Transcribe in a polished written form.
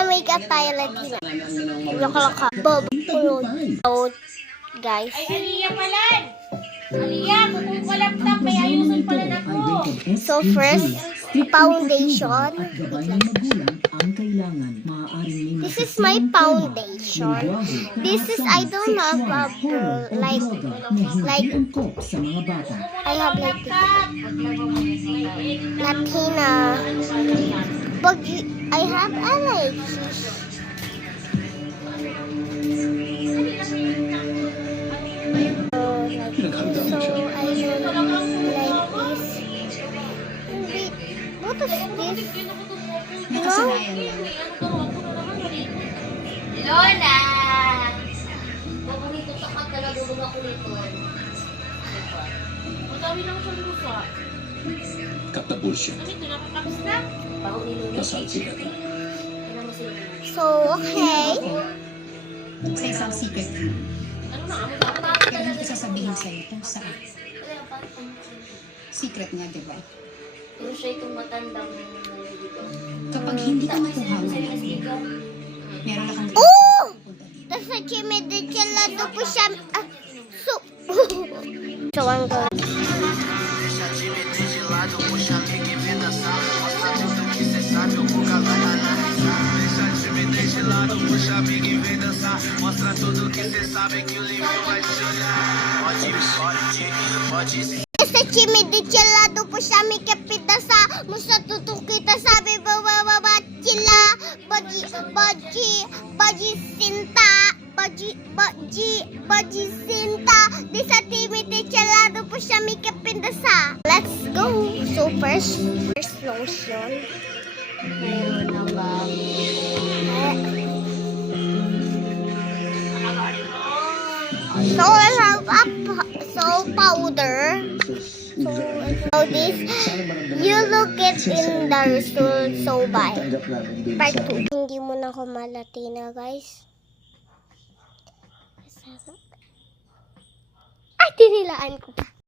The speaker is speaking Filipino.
Magpa-makeup tayo Latina. Laka-laka. Bob. So, guys. Ay, Aliyah pala! Aliyah, kung ko laptop, may ayusin pala na ko. So, first, foundation. This is my foundation. This is, I don't have a, like, I have like Latina. But I have allergies. So I don't like this. Wait, what is this? No? Lola! Paborito sa ka talaga mga kuliton. Madami lang siyang lusa. Katapos siya. Ano ito, nakatapos na? Bago ni Lola. Kasal sila. Ano mo sila? So, okay. Sa isang secret. Ano na? Pero hindi ko sasabihin sa'yo kung saan. Secret nga, di ba? Pero siya itong matandang dito. Kapag hindi ka makuha mo, meron na kang Oh! Nasa chimedichelado po siya. So, so I'm going. Mostra tudo que cê sabe que o livro vai te olhar. Pode Sa chimedichelado po siya may kapita sa musa tutok kita sabi bababa chila baji sinta di sa chimedichelado po siya may kapita sa. Let's go. So first lotion. Mayroon na ba? So I have powder. So this, you look it in the result. So bye. Part 2. Hindi mo na ako malatina, guys. Ay, tinilaan ko pa.